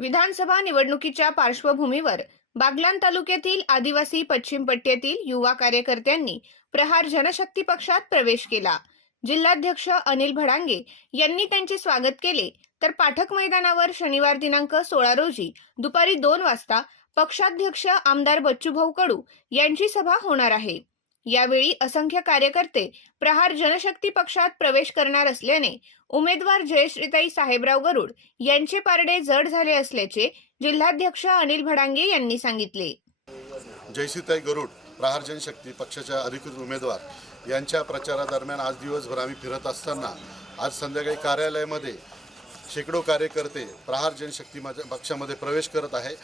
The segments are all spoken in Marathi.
विधानसभा निवडणुकीच्या पार्श्वभूमीवर बागलान तालुक्यातील आदिवासी पश्चिम पट्ट्यातील युवा कार्यकर्त्यांनी प्रहार जनशक्ती पक्षात प्रवेश केला. जिल्हाध्यक्ष अनिल भडांगे यांनी त्यांचे स्वागत केले. तर पाठक मैदानावर शनिवार दिनांक सोळा रोजी दुपारी दोन वाजता पक्षाध्यक्ष आमदार बच्चूभाऊ कडू यांची सभा होणार आहे. यावेळी असंख्य कार्यकर्ते प्रहार जनशक्ती पक्षात प्रवेश करणार असल्याने उमेदवार जयश्रीताई साहेबराव गरुड यांचे पारडे जड झाले असल्याचे जिल्हाध्यक्ष अनिल भडांगे यांनी सांगितले. जयश्रीताई गरुड प्रहार जनशक्ती पक्षाच्या अधिकृत उमेदवार यांच्या प्रचारादरम्यान आज दिवसभर आम्ही फिरत असताना आज संध्याकाळी कार्यालयामध्ये शेकडो कार्यकर्ते प्रहार जनशक्ती माझ्या पक्षामध्ये प्रवेश करत आहे.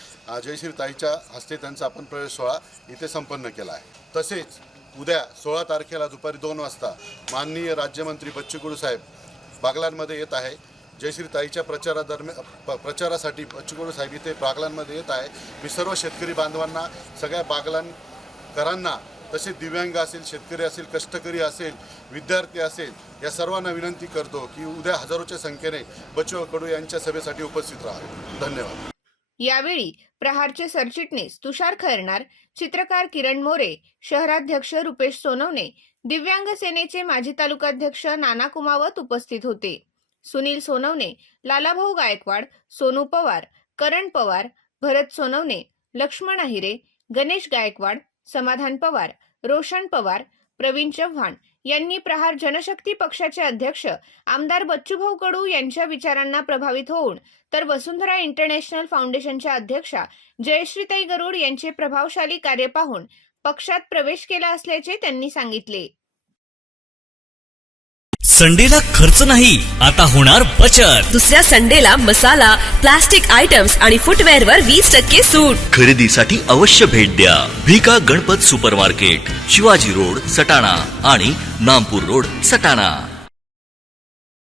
जयश्रीताईच्या हस्ते त्यांचा आपण प्रवेश सोहळा इथे संपन्न केला आहे. तसेच उद्या सोळा तारखेला दुपारी दोन वाजता माननीय राज्यमंत्री बच्चू साहेब बागलांमध्ये येत आहे. जयश्रीताईच्या प्रचारादरम्यान प- प्रचारासाठी बच्चू साहेब इथे बागलांमध्ये येत आहे. मी सर्व शेतकरी बांधवांना सगळ्या बागलांकरांना तसेच दिव्यांग असेल शेतकरी असेल कष्टकरी असेल विद्यार्थी असेल या सर्वांना विनंती करतो की उद्या हजारोच्या संख्येने बच्चू कडू यांच्या सभेसाठी उपस्थित राहा. धन्यवाद. यावेळी प्रहारचे सरचिटणीस तुषार खैरनार चित्रकार किरण मोरे शहराध्यक्ष रुपेश सोनवणे दिव्यांग सेनेचे माजी तालुकाध्यक्ष नाना कुमावत उपस्थित होते. सुनील सोनवणे लालाभाऊ गायकवाड सोनू पवार करण पवार भरत सोनवणे लक्ष्मण अहिरे गणेश गायकवाड समाधान पवार रोशन पवार प्रवीण चव्हाण यांनी प्रहार जनशक्ती पक्षाचे अध्यक्ष आमदार बच्चूभाऊ कडू यांच्या विचारांना प्रभावित होऊन तर वसुंधरा इंटरनॅशनल फाउंडेशनच्या अध्यक्षा जयश्रीताई गरुड यांचे प्रभावशाली कार्य पाहून पक्षात प्रवेश केला असल्याचे त्यांनी सांगितले. संडेला खर्च नाही आता होणार बचत. दुसऱ्या संडेला मसाला प्लास्टिक आयटम्स आणि फुटवेअर वर वीस टक्के सूट. खरेदीसाठी अवश्य भेट द्या. भिका गणपत सुपरमार्केट शिवाजी रोड सटाणा आणि नामपूर रोड सटाणा.